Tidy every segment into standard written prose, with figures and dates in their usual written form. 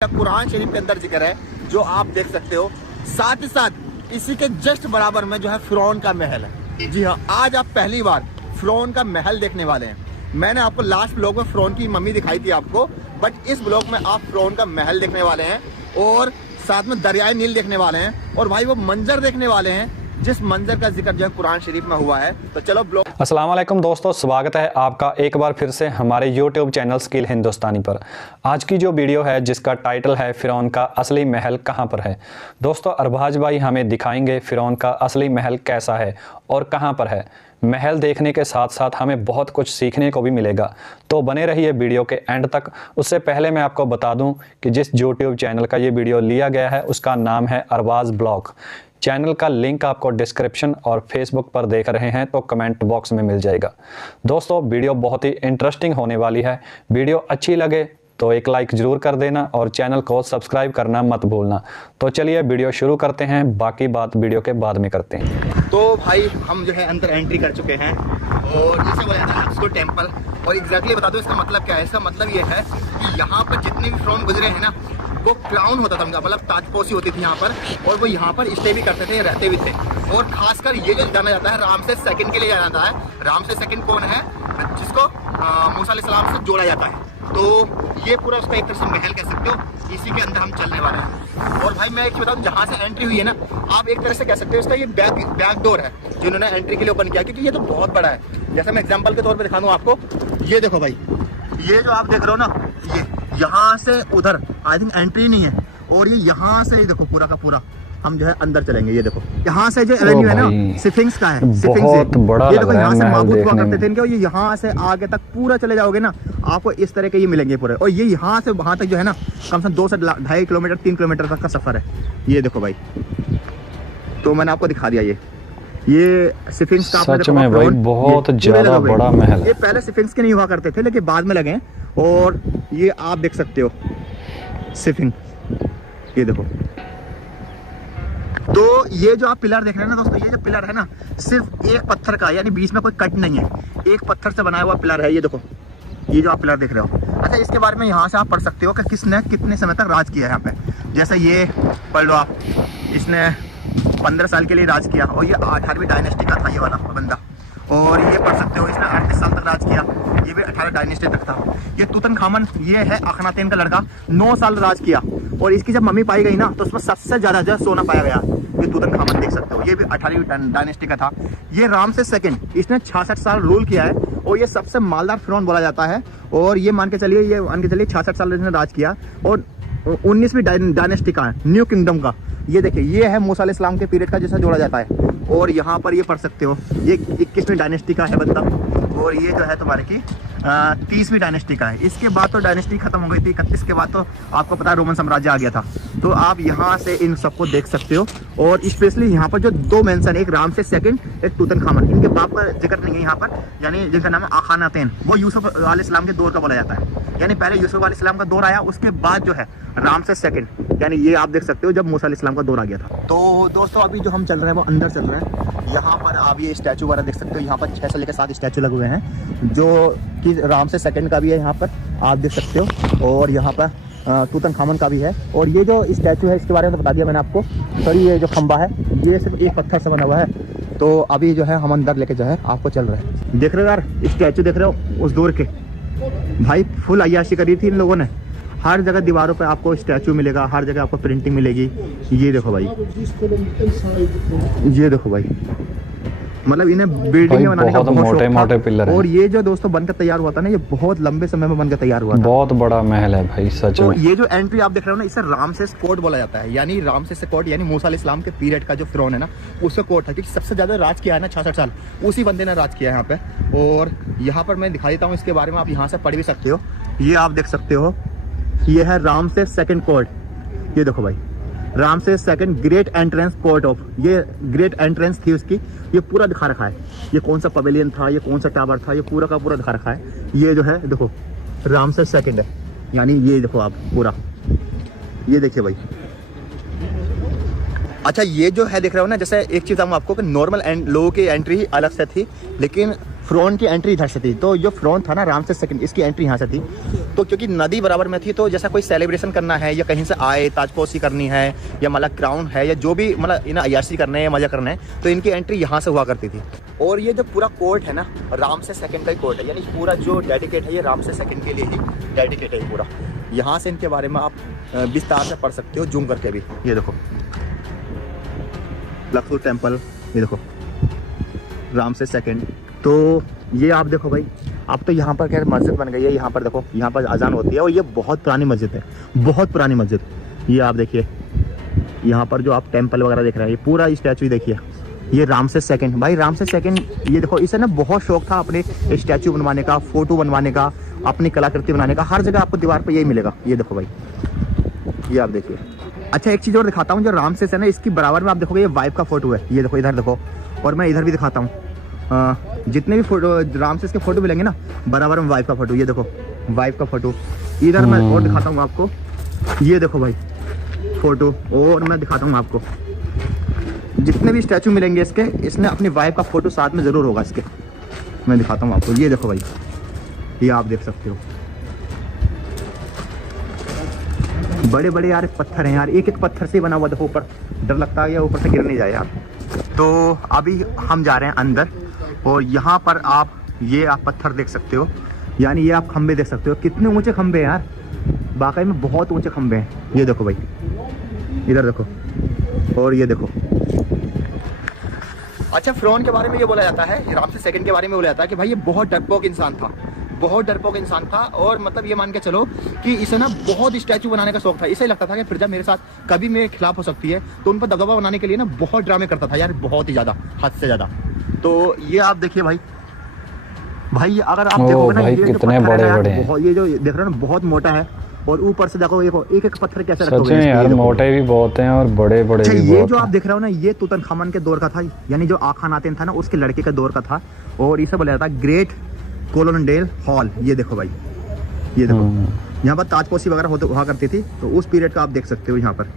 कुरान शरीफ के अंदर जिक्र है जो आप देख सकते हो। साथ ही साथ इसी के जस्ट बराबर में जो है फिरौन का महल है। जी हाँ, आज आप पहली बार फिरौन का महल देखने वाले हैं। मैंने आपको लास्ट ब्लॉग में फिरौन की मम्मी दिखाई थी आपको, बट इस ब्लॉग में आप फिरौन का महल देखने वाले हैं और साथ में दरियाए नील देखने वाले हैं। और भाई वो मंजर देखने वाले हैं जिस मंजर का जिक्र जो है कुरान शरीफ में हुआ है। तो चलो ब्लॉग। अस्सलाम वालेकुम दोस्तों, स्वागत है आपका एक बार फिर से हमारे YouTube चैनल स्किल हिंदुस्तानी पर। आज की जो वीडियो है जिसका टाइटल है फिरौन का असली महल कहाँ पर है। दोस्तों अरबाज भाई हमें दिखाएंगे फिरौन का असली महल कैसा है और कहाँ पर है। महल देखने के साथ साथ हमें बहुत कुछ सीखने को भी मिलेगा, तो बने रहिए वीडियो के एंड तक। उससे पहले मैं आपको बता दूं कि जिस YouTube चैनल का ये वीडियो लिया गया है उसका नाम है अरबाज ब्लॉग। चैनल का लिंक आपको डिस्क्रिप्शन और फेसबुक पर देख रहे हैं तो कमेंट बॉक्स में मिल जाएगा। दोस्तों वीडियो बहुत ही इंटरेस्टिंग होने वाली है। वीडियो अच्छी लगे तो एक लाइक ज़रूर कर देना और चैनल को सब्सक्राइब करना मत भूलना। तो चलिए वीडियो शुरू करते हैं, बाकी बात वीडियो के बाद में करते हैं। तो भाई हम जो है अंदर एंट्री कर चुके हैं और इसे बोला जाता है लक्सगोर टेम्पल। और एग्जैक्टली बता दो इसका मतलब क्या है। इसका मतलब ये है कि यहाँ पर जितने भी फिरौन गुजरे हैं ना, वो क्राउन होता था उनका, मतलब ताजपोशी होती थी यहाँ पर, और वो यहाँ पर स्टे भी करते थे, रहते भी थे। और खासकर ये जो जाना जाता है रामसेस सेकंड के लिए जाना जाता है। रामसेस सेकंड कौन है? जिसको मूसा अलैहिस्सलाम से जोड़ा जाता है। तो ये पूरा उसका एक तरह से महल कह सकते हो। इसी के अंदर हम चलने वाले हैं। और भाई मैं एक चीज बताऊँ, जहाँ से एंट्री हुई है ना, आप एक तरह से कह सकते हो इसका ये बैक डोर है जिन्होंने एंट्री के लिए ओपन किया, क्योंकि ये तो बहुत बड़ा है। जैसे मैं एग्जाम्पल के तौर पर दिखा दूँ आपको, ये देखो भाई, ये जो आप देख रहे हो ना, ये यहाँ से उधर आई थिंक एंट्री नहीं है, और ये यहाँ से देखो पूरा का पूरा हम जो है अंदर चलेंगे। ये देखो यहाँ से जो एवेन्यू है ना, स्फिंक्स का है। बहुत बड़ा ये देखो यहाँ से माबूद हुआ करते थे में। इनके, और ये यहाँ से आगे तक पूरा चले जाओगे ना, आपको इस तरह के ये मिलेंगे पूरे। और ये यहाँ से वहाँ तक जो है ना, कम से कम 2 से 2.5 किलोमीटर 3 किलोमीटर तक का सफर है। ये देखो भाई, तो मैंने आपको दिखा दिया ये स्फिंक्स का। सच में भाई बहुत ज्यादा बड़ा महल है। ये पहले स्फिंक्स के नहीं हुआ करते थे, लेकिन बाद में लगे। और ये आप देख सकते हो स्फिंक्स, ये देखो। तो ये जो आप पिलर देख रहे हैं ना दोस्तों, ये जो पिलर है ना, सिर्फ एक पत्थर का, यानी बीच में कोई कट नहीं है, एक पत्थर से बनाया हुआ पिलर है। ये देखो, ये जो आप पिलर देख रहे हो। अच्छा, इसके बारे में यहाँ से आप पढ़ सकते हो कि किसने कितने समय तक राज किया है यहाँ पे। जैसे ये पढ़ लो आप, इसने 15 साल के लिए राज किया, और ये 18वीं डायनेस्टी का था ये वाला बंदा। और ये पढ़ सकते हो इसने 38 साल तक राज किया, ये भी 18 डायनेस्टी तक था। ये तूतनखामन, ये है अखनातेन का लड़का, 9 साल राज किया। और इसकी जब मम्मी पाई गई ना, तो उसमें सबसे ज्यादा जो सोना पाया गया। ये तूतनखामन देख सकते हो, ये भी 18वीं डायनेस्टी का था। ये रामसेस सेकंड, इसने 66 साल रूल किया है, और ये सबसे मालदार फिरौन बोला जाता है। और ये मान के चलिए 66 साल इसने राज किया, और 19वीं डायनेस्टी का है, न्यू किंगडम का। ये देखिए, ये है मूसा अलैहिस्सलाम के पीरियड का, जिसे जोड़ा जाता है। और यहाँ पर ये पढ़ सकते हो, ये 21वीं डायनेस्टी का है बंदा। और ये जो है तुम्हारे की 30वीं डायनेस्टी का है। इसके बाद तो डायनेस्टी खत्म हो गई थी, 31 के बाद तो आपको पता है रोमन साम्राज्य आ गया था। तो आप यहाँ से इन सबको देख सकते हो। और स्पेशली यहाँ पर जो 2 मेंशन, एक रामसेस सेकंड, एक तूतनखामन, इनके बाप का जिक्र नहीं है यहाँ पर, यानी जिनका नाम है अखनातेन। वो यूसुफ अलैहिस्सलाम के दौर का बोला जाता है, यानी पहले यूसुफ अलैहिस्सलाम का दौर आया, उसके बाद जो है रामसेस सेकंड, यानी ये आप देख सकते हो जब मूसा अलैहिस्सलाम का दौर आ गया था। तो दोस्तों अभी जो हम चल रहे हैं वो अंदर चल रहे हैं। यहाँ पर आप ये स्टैचू वगैरह देख सकते हो, यहाँ पर 6 से लेकर 7 स्टैचू लगे हुए हैं, जो कि रामसेस सेकंड का भी है यहाँ पर आप देख सकते हो। और यहाँ पर तूतनखामन का भी है। और ये जो स्टैचू है इसके बारे में तो बता दिया मैंने आपको। सॉरी, ये जो खंबा है ये सिर्फ एक पत्थर से बना हुआ है। तो अभी जो है हम अंदर लेके जो है आपको चल रहे हैं। देख रहे हो यार, स्टैचू देख रहे हो उस दौर के, भाई फुल अय्याशी करी थी इन लोगों ने। हर जगह दीवारों पे आपको स्टैचू मिलेगा, हर जगह आपको प्रिंटिंग मिलेगी। ये देखो भाई, ये देखो भाई, मतलब इन्हें बिल्डिंग बनाने का बहुत मोटे पिलर। और ये जो दोस्तों बनकर तैयार हुआ था ना, ये बहुत लंबे समय में बनकर तैयार हुआ था। बहुत बड़ा महल है भाई सच में। तो ये जो एंट्री आप देख रहे हो ना, इसे रामसेस कोर्ट बोला जाता है, यानी रामसेस कोर्ट, यानी मूसा अलैहिस्सलाम के पीरियड का जो फिरौन है ना, उसका कोर्ट है। क्योंकि सबसे ज्यादा राज किया है ना 66 साल, उसी बंदे ने राज किया है यहाँ पे। और यहाँ पर मैं दिखा देता हूँ इसके बारे में, आप यहाँ से पढ़ भी सकते हो। ये आप देख सकते हो, ये है रामसेस सेकंड कोर्ट। ये देखो भाई, Ramses second great entrance court of, ये ग्रेट एंट्रेंस थी उसकी। ये पूरा दिखा रखा है, ये कौन सा पवेलियन था, ये कौन सा टावर था, ये पूरा का पूरा दिखा रखा है। ये जो है देखो रामसेस सेकंड है, यानी ये देखो आप पूरा, ये देखिए भाई। अच्छा, ये जो है देख रहे हो ना, जैसे एक चीज़ हम आपको कि नॉर्मल लोगों की एंट्री ही अलग से थी, लेकिन फिरौन की एंट्री इधर से थी। तो जो फिरौन था ना रामसेस सेकंड, इसकी एंट्री यहाँ से थी। तो क्योंकि नदी बराबर में थी, तो जैसा कोई सेलिब्रेशन करना है या कहीं से आए ताजपोशी करनी है या मतलब क्राउन है या जो भी मतलब इन्हें अय्याशी करना है या मज़ा करना है, तो इनकी एंट्री यहाँ से हुआ करती थी। और ये जो पूरा कोर्ट है ना, रामसे II का ही कोर्ट है, यानी पूरा जो डेडिकेट है ये रामसे II के लिए ही डेडिकेट है पूरा। यहाँ से इनके बारे में आप विस्तार से पढ़ सकते हो जूम करके भी। ये देखो लक्ष्मण टेम्पल, ये देखो रामसे II। तो ये आप देखो भाई, अब तो यहाँ पर क्या मस्जिद बन गई है। यहाँ पर देखो, यहाँ पर अजान होती है और ये बहुत पुरानी मस्जिद है, बहुत पुरानी मस्जिद। ये आप देखिए, यहाँ पर जो आप टेम्पल वगैरह देख रहे हैं, ये पूरा स्टैचू देखिए, ये रामसे II भाई, रामसे II। ये देखो, इसे ना बहुत शौक था अपने स्टैचू बनवाने का, फोटो बनवाने का, अपनी कलाकृति बनाने का। हर जगह आपको दीवार पर यही मिलेगा। ये देखो भाई, ये आप देखिए। अच्छा, एक चीज़ और दिखाता हूँ, जो रामसेस है ना, इसकी बराबर में आप देखोगे ये वाइफ का फोटो है। ये देखो, इधर देखो, और मैं इधर भी दिखाता हूँ। जितने भी फोटो रामसेस के फोटो मिलेंगे ना, बराबर में वाइफ का फोटो। ये देखो वाइफ का फोटो। इधर मैं और दिखाता हूँ आपको, ये देखो भाई फोटो। और मैं दिखाता हूँ आपको, जितने भी स्टैचू मिलेंगे इसके, इसने अपनी वाइफ का फोटो साथ में ज़रूर होगा इसके। मैं दिखाता हूँ आपको, ये देखो भाई, ये आप देख सकते हो। बड़े बड़े यार पत्थर हैं यार, एक एक पत्थर से बना हुआ। देखो ऊपर, डर लगता है या ऊपर से गिर नहीं जाए यार। तो अभी हम जा रहे हैं अंदर, और यहाँ पर आप ये आप पत्थर देख सकते हो, यानी ये आप खंबे देख सकते हो। कितने ऊंचे खंबे हैं यार, वाकई में बहुत ऊंचे खंबे हैं। ये देखो भाई, इधर देखो, और ये देखो। अच्छा, फिरौन के बारे में ये बोला जाता है, रामसे II के बारे में बोला जाता है कि भाई ये बहुत डरपोक इंसान था, बहुत डरपोक इंसान था। और मतलब ये मान के चलो कि इसे ना बहुत स्टैचू बनाने का शौक था। इसे लगता था कि प्रजा मेरे साथ कभी मेरे खिलाफ हो सकती है, तो उन पर दबदबा बनाने के लिए ना बहुत ड्रामे करता था यार, बहुत ही ज़्यादा, हद से ज़्यादा। तो ये आप देखिए भाई, भाई अगर आप देखोगे ना, ये कितने बड़े बड़े हैं, बहुत, ये जो देख रहे हो ना बहुत मोटा है। और ऊपर से देखो, एक एक पत्थर कैसे रखा हुआ है यार, मोटे भी बहुत हैं और बड़े बड़े भी बहुत। ये जो आप देख रहे हो ना, ये तुतनखामन के दौर का था, यानी जो आखनातेन था ना, उसके लड़के का दौर का था। और इसे बोला जाता है ग्रेट कोलोनडेल हॉल। ये देखो भाई, ये देखो, यहाँ पर ताजपोशी वगैरह हुआ करती थी, तो उस पीरियड का आप देख सकते हो यहाँ पर।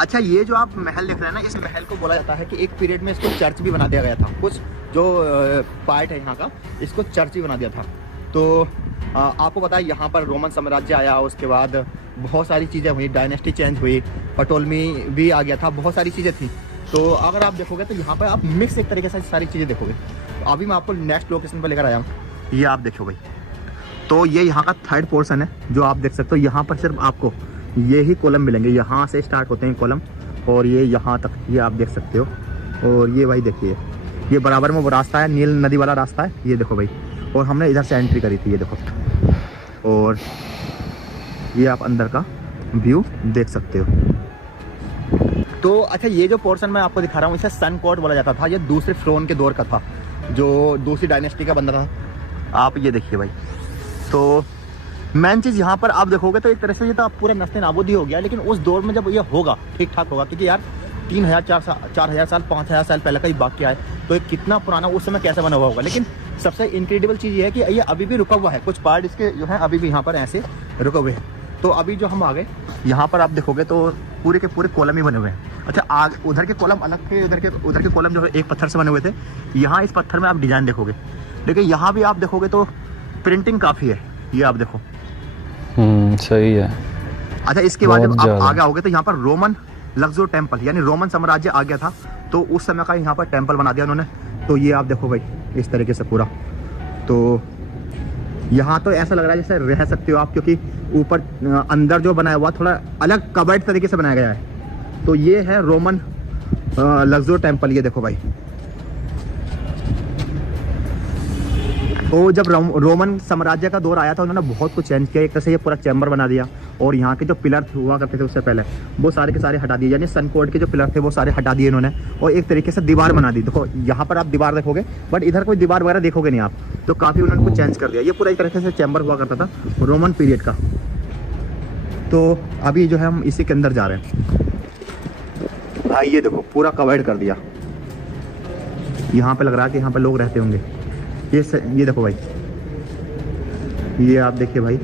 अच्छा, ये जो आप महल देख रहे हैं ना, इस महल को बोला जाता है कि एक पीरियड में इसको चर्च भी बना दिया गया था। कुछ जो पार्ट है यहाँ का, इसको चर्च भी बना दिया था। तो आपको पता है यहाँ पर रोमन साम्राज्य आया, उसके बाद बहुत सारी चीज़ें हुई, डायनेस्टी चेंज हुई, पटोलमी भी आ गया था, बहुत सारी चीज़ें थी। तो अगर आप देखोगे तो यहाँ पर आप मिक्स एक तरीके से सारी चीज़ें देखोगे। तो अभी मैं आपको नेक्स्ट लोकेशन पर लेकर आया हूँ, ये आप देखो भाई। तो ये यहाँ का थर्ड पोर्शन है, जो आप देख सकते हो। यहाँ पर सिर्फ आपको ये ही कॉलम मिलेंगे, यहाँ से स्टार्ट होते हैं कॉलम, और ये यहाँ तक, ये आप देख सकते हो। और ये भाई देखिए, ये बराबर में वो रास्ता है, नील नदी वाला रास्ता है, ये देखो भाई। और हमने इधर से एंट्री करी थी, ये देखो। और ये आप अंदर का व्यू देख सकते हो। तो अच्छा, ये जो पोर्शन मैं आपको दिखा रहा हूँ, इसे सन कोर्ट बोला जाता था। ये दूसरे फिरौन के दौर का था, जो दूसरी डायनेस्टी का बंदा था। आप ये देखिए भाई। तो मेन चीज़ यहाँ पर आप देखोगे तो एक तरह से ये तो आप पूरा नस्ल नाबूद ही हो गया, लेकिन उस दौर में जब ये होगा, ठीक ठाक होगा, क्योंकि यार 3000 4000 साल 5000 साल पहले का ही वाक़या है। तो ये कितना पुराना उस समय कैसे बना हुआ होगा। लेकिन सबसे इनक्रेडिबल चीज़ ये है कि ये अभी भी रुका हुआ है, कुछ पार्ट इसके जो है अभी भी यहाँ पर ऐसे रुके हुए हैं। तो अभी जो हम आ गए यहाँ पर, आप देखोगे तो पूरे के पूरे कॉलम ही बने हुए हैं। अच्छा, उधर के कॉलम अलग थे, उधर के कॉलम जो है एक पत्थर से बने हुए थे। यहाँ इस पत्थर में आप डिजाइन देखोगे, लेकिन यहाँ भी आप देखोगे तो प्रिंटिंग काफ़ी है। ये आप देखो, सही है। अच्छा, इसके बाद जब आप आगे आओगे तो यहाँ पर रोमन लक्सो टेम्पल, यानी रोमन साम्राज्य आ गया था, तो उस समय का यहाँ पर टेम्पल बना दिया उन्होंने। तो ये आप देखो भाई, इस तरीके से पूरा। तो यहाँ तो ऐसा लग रहा है जैसे रह सकते हो आप, क्योंकि ऊपर अंदर जो बनाया हुआ थोड़ा अलग कबर्ड तरीके से बनाया गया है। तो ये है रोमन लक्सो टेम्पल, ये देखो भाई। तो जब रोमन साम्राज्य का दौर आया था, उन्होंने बहुत कुछ चेंज किया। एक तरह से ये पूरा चैम्बर बना दिया, और यहाँ के जो पिलर हुआ करते थे उससे पहले, वो सारे के सारे हटा दिए, यानी सन कोड के जो पिलर थे वो सारे हटा दिए इन्होंने, और एक तरीके से दीवार बना दी। देखो यहाँ पर आप दीवार देखोगे, बट इधर कोई दीवार वगैरह देखोगे नहीं आप। तो काफ़ी उन्होंने कुछ चेंज कर दिया। ये पूरा एक तरीके से चैम्बर हुआ करता था रोमन पीरियड का। तो अभी जो है हम इसी के अंदर जा रहे हैं भाई। ये देखो पूरा कवर्ड कर दिया। यहाँ पे लग रहा है कि यहाँ पे लोग रहते होंगे। ये देखो भाई, ये आप देखिए भाई,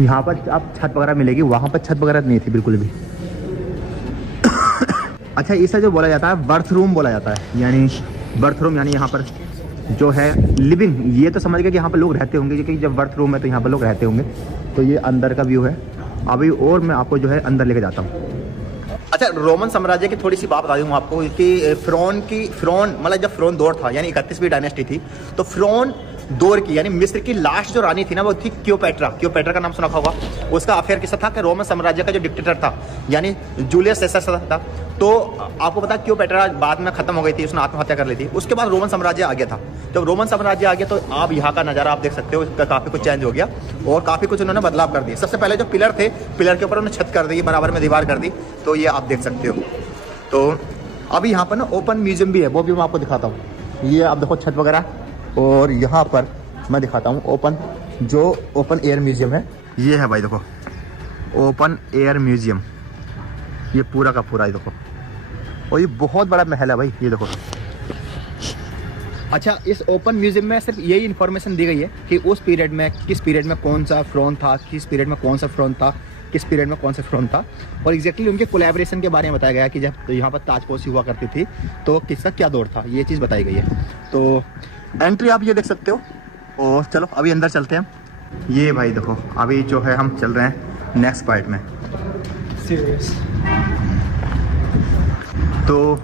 यहाँ पर आप छत वगैरह मिलेगी, वहाँ पर छत वगैरह नहीं थी बिल्कुल भी। अच्छा, इसे जो बोला जाता है बर्थ रूम बोला जाता है, यानी बर्थ रूम, यानी यहाँ पर जो है लिविंग, ये तो समझ गए कि यहाँ पर लोग रहते होंगे, क्योंकि जब बर्थ रूम है तो यहाँ पर लोग रहते होंगे। तो ये अंदर का व्यू है अभी, और मैं आपको जो है अंदर लेके जाता हूँ। अच्छा, रोमन साम्राज्य की थोड़ी सी बात बता दूँ आपको कि फ़िरौन मतलब जब फ़िरौन दौर था, यानी 31वीं डायनेस्टी थी, तो फ़िरौन दौर की यानी मिस्र की लास्ट जो रानी थी ना, वो थी क्लियोपेट्रा का नाम सुना होगा। उसका अफेयर किस्सा था कि रोमन साम्राज्य का जो डिक्टेटर था यानी जूलियस सीसर था, तो आपको पता है क्लियोपेट्रा बाद में खत्म हो गई थी, उसने आत्महत्या कर ली थी। उसके बाद रोमन साम्राज्य आ गया था। जब रोमन साम्राज्य आ गया तो आप यहाँ का नज़ारा आप देख सकते हो, काफ़ी कुछ चेंज हो गया और काफ़ी कुछ उन्होंने बदलाव कर दिया। सबसे पहले जो पिलर थे, पिलर के ऊपर उन्होंने छत कर दी, बराबर में दीवार कर दी, तो ये आप देख सकते हो। तो अभी यहाँ पर ना ओपन म्यूजियम भी है, वो भी मैं आपको दिखाता हूँ। ये आप देखो छत वगैरह, और यहाँ पर मैं दिखाता हूँ ओपन एयर म्यूजियम है। ये है भाई देखो ओपन एयर म्यूजियम, ये पूरा का पूरा, ये देखो, और ये बहुत बड़ा महल है भाई, ये देखो। अच्छा, इस ओपन म्यूजियम में सिर्फ यही इन्फॉर्मेशन दी गई है कि उस पीरियड में किस पीरियड में कौन सा फ़िरौन था, किस पीरियड में कौन सा फ़िरौन था, किस पीरियड में कौन सा फ़िरौन था, और एग्जैक्टली उनके कोलैबोरेशन के बारे में बताया गया कि जब यहाँ पर ताजपोशी हुआ करती थी तो किसका क्या दौर था, ये चीज़ बताई गई है। तो एंट्री आप ये देख सकते हो, और चलो अभी अंदर चलते हैं। ये भाई देखो, अभी जो है हम चल रहे हैं नेक्स्ट पार्ट में। सीरियस। तो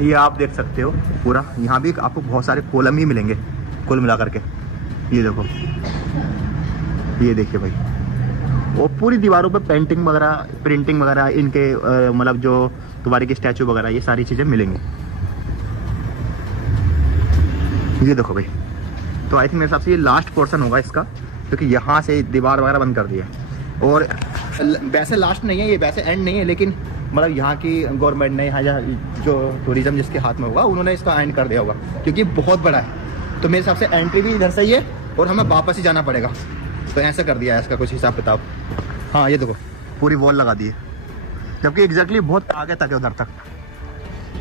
ये आप देख सकते हो पूरा, यहाँ भी आपको बहुत सारे कॉलम ही मिलेंगे कुल मिला करके। ये देखो, ये देखिए भाई, वो पूरी दीवारों पे पेंटिंग वगैरह, प्रिंटिंग वगैरह, इनके मतलब जो तुम्हारे की स्टैचू वगैरह, ये सारी चीज़ें मिलेंगी। ये देखो भाई, तो आई थिंक मेरे हिसाब से ये लास्ट पोर्शन होगा इसका, क्योंकि यहाँ से दीवार वगैरह बंद कर दी है। और वैसे लास्ट नहीं है ये, वैसे एंड नहीं है, लेकिन मतलब यहाँ की गवर्नमेंट ने, यहाँ जो टूरिज्म जिसके हाथ में होगा उन्होंने इसका एंड कर दिया होगा, क्योंकि बहुत बड़ा है। तो मेरे हिसाब से एंट्री भी इधर से ही है और हमें वापस ही जाना पड़ेगा, तो ऐसा कर दिया है इसका कुछ हिसाब किताब। हाँ ये देखो, पूरी वॉल लगा दी है, जबकि एग्जैक्टली बहुत आगे तक है उधर तक।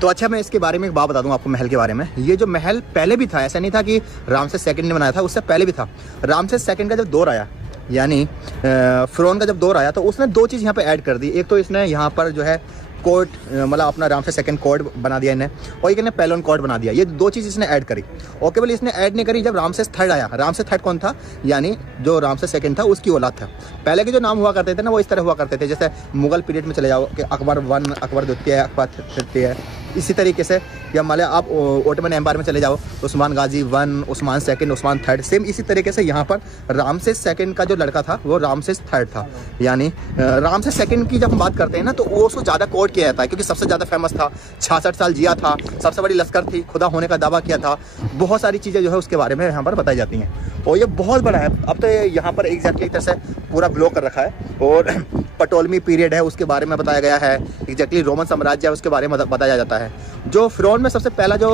तो अच्छा, मैं इसके बारे में एक बात बता दूं आपको, महल के बारे में। ये जो महल पहले भी था, ऐसा नहीं था कि रामसेस सेकंड ने बनाया था, उससे पहले भी था। रामसेस सेकंड का जब दौर आया, यानी फ़िरौन का जब दौर आया, तो उसने दो चीज़ यहाँ पे ऐड कर दी। एक तो इसने यहाँ पर जो है कोर्ट, मतलब अपना रामसेस सेकंड कोर्ट बना दिया इन्हें, और एक ने पेलोन कोर्ट बना दिया। ये दो चीज़ इसने ऐड करी। और केवल इसने ऐड नहीं करी, जब रामसेस थर्ड आया, रामसेस थर्ड कौन था, यानी जो रामसेस सेकंड था उसकी औलाद था। पहले के जो नाम हुआ करते थे ना, वो इस तरह हुआ करते थे, जैसे मुगल पीरियड में चले जाओ कि अकबर वन, अकबर द्वितीय, अकबर तृतीय, इसी तरीके से। या मान लिया आप ओटोमन एम्पायर में चले जाओ, Osman Ghazi one, Osman second, Osman third, same इसी तरीके से यहाँ पर रामसेस सेकंड का जो लड़का था वो रामसेस थर्ड था। यानी रामसेस सेकंड की जब हम बात करते हैं ना, तो वो उसको ज़्यादा कोर्ट किया जाता है, क्योंकि सबसे ज़्यादा फेमस था, 66 साल जिया था, सबसे बड़ी लश्कर थी, खुदा होने का दावा किया था, बहुत सारी चीज़ें जो है उसके बारे में यहाँ पर बताई जाती हैं। और ये बहुत बड़ा है। अब तो यहाँ पर एग्जैक्टली एक तरह से पूरा ब्लॉक कर रखा है, और पटोलमी पीरियड है उसके बारे में बताया गया है, एग्जैक्टली रोमन साम्राज्य है उसके बारे में बताया जाता है। जो फ़िरौन में सबसे पहला जो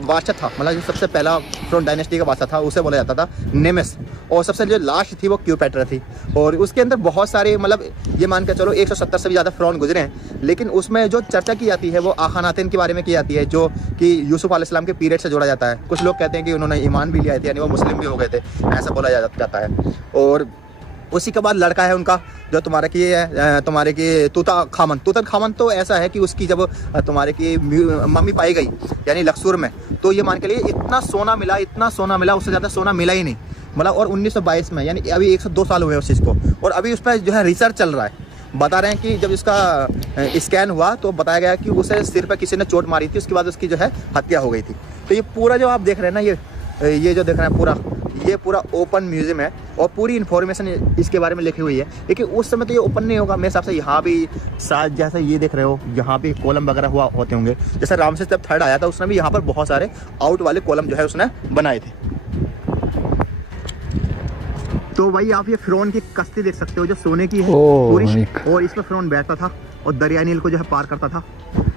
बादशाह था, मतलब जो सबसे पहला फ़िरौन डायनेस्टी का बादशाह था, उसे बोला जाता था नेमेस, और सबसे जो लास्ट थी वो क्लियोपेट्रा थी। और उसके अंदर बहुत सारे, मतलब ये मान के चलो 170 से भी ज़्यादा फ़िरौन गुजरे हैं, लेकिन उसमें जो चर्चा की जाती है वो आखानातेन के बारे में की जाती है, जो कि यूसुफ अलैहिस्सलाम के पीरियड से जोड़ा जाता है। कुछ लोग कहते हैं कि उन्होंने ईमान भी लिया था, यानी वो मुस्लिम भी हो गए थे, ऐसा बोला जाता है। और उसी के बाद लड़का है उनका, जो तुम्हारे की है, तुम्हारे की तूतनखामन। तो ऐसा है कि उसकी जब तुम्हारे की मम्मी पाई गई, यानी लक्सूर में, तो ये मान के लिए इतना सोना मिला, उससे ज़्यादा सोना मिला ही नहीं, मतलब। और 1922 में, यानी अभी 102 साल हुए उस चीज़ को, और अभी उस पर जो है रिसर्च चल रहा है। बता रहे हैं कि जब इसका स्कैन हुआ तो बताया गया कि उसे सिर पर किसी ने चोट मारी थी, उसके बाद उसकी जो है हत्या हो गई थी। तो ये पूरा जो आप देख रहे हैं ना, ये जो देख रहे हैं ये पूरा ओपन म्यूजियम है, और पूरी इन्फॉर्मेशन इसके बारे में लिखी हुई है। लेकिन उस समय तो ये ओपन नहीं होगा, मेरे हिसाब से। यहाँ भी शायद जैसे ये देख रहे हो, यहाँ भी कॉलम वगैरह होते होंगे। जैसे रामसेस जब थर्ड आया था, उसने भी यहाँ पर बहुत सारे आउट वाले कॉलम जो है उसने बनाए थे। तो भाई आप ये फ़िरौन की कश्ती देख सकते हो, जो सोने की है पूरी, और इसमें फ़िरौन बैठता था और दरिया नील को जो है पार करता था।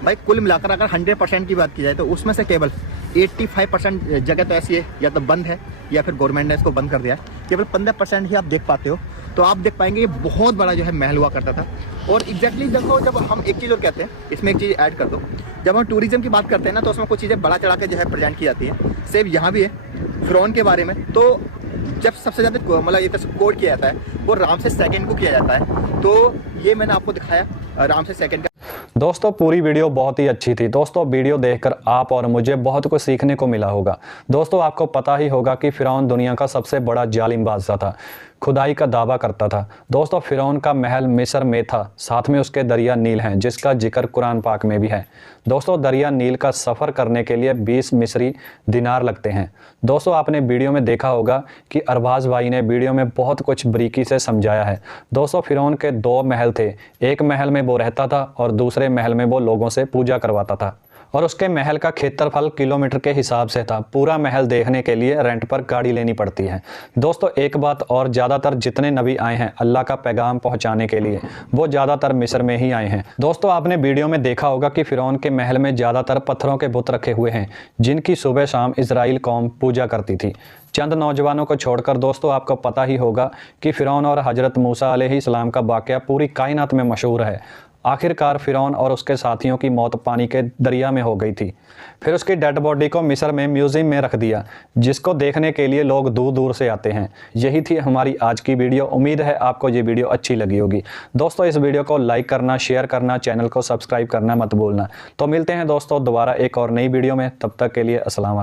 भाई कुल मिलाकर अगर 100% की बात की जाए, तो उसमें से केवल 85% जगह तो ऐसी है, या तो बंद है या फिर गवर्नमेंट ने इसको बंद कर दिया है। केवल 15% ही आप देख पाते हो। तो आप देख पाएंगे ये बहुत बड़ा जो है महल हुआ करता था। और एग्जैक्टली देखो, जब हम एक चीज़ और कहते हैं, इसमें एक चीज़ ऐड कर दो, जब हम टूरिज्म की बात करते हैं ना, तो उसमें कुछ चीज़ें बड़ा चढ़ा के जो है प्रेजेंट की जाती है। सेम यहाँ भी है फ़िरौन के बारे में। तो जब सबसे ज़्यादा मतलब ये कोट किया जाता है वो रामसेस सेकंड को किया जाता है। तो ये मैंने आपको दिखाया रामसेस सेकंड का। दोस्तों पूरी वीडियो बहुत ही अच्छी थी। दोस्तों वीडियो देखकर आप और मुझे बहुत कुछ सीखने को मिला होगा। दोस्तों आपको पता ही होगा कि फिरौन दुनिया का सबसे बड़ा जालिम बादशाह था, खुदाई का दावा करता था। दोस्तों फिरौन का महल मिस्र में था, साथ में उसके दरिया नील हैं जिसका जिक्र कुरान पाक में भी है। दोस्तों दरिया नील का सफ़र करने के लिए 20 मिस्री दिनार लगते हैं। दोस्तों आपने वीडियो में देखा होगा कि अरबाज भाई ने वीडियो में बहुत कुछ बारीकी से समझाया है। दोस्तों फिरौन के 2 महल थे, एक महल में वो रहता था और दूसरे महल में वो लोगों से पूजा करवाता था, और उसके महल का क्षेत्रफल किलोमीटर के हिसाब से था। पूरा महल देखने के लिए रेंट पर गाड़ी लेनी पड़ती है। दोस्तों एक बात और, ज़्यादातर जितने नबी आए हैं अल्लाह का पैगाम पहुंचाने के लिए, वो ज़्यादातर मिस्र में ही आए हैं। दोस्तों आपने वीडियो में देखा होगा कि फिरौन के महल में ज़्यादातर पत्थरों के बुत रखे हुए हैं जिनकी सुबह शाम इजराइल कौम पूजा करती थी। चंद नौजवानों को छोड़कर दोस्तों आपको पता ही होगा कि फिरौन और हज़रत मूसा अलैहिस्सलाम का वाक़या पूरी कायनात में मशहूर है। आखिरकार फिरौन और उसके साथियों की मौत पानी के दरिया में हो गई थी। फिर उसकी डेड बॉडी को मिस्र में म्यूज़ियम में रख दिया, जिसको देखने के लिए लोग दूर दूर से आते हैं। यही थी हमारी आज की वीडियो। उम्मीद है आपको ये वीडियो अच्छी लगी होगी। दोस्तों इस वीडियो को लाइक करना, शेयर करना, चैनल को सब्सक्राइब करना मत भूलना। तो मिलते हैं दोस्तों दोबारा एक और नई वीडियो में। तब तक के लिए अस्सलाम वालेकुम।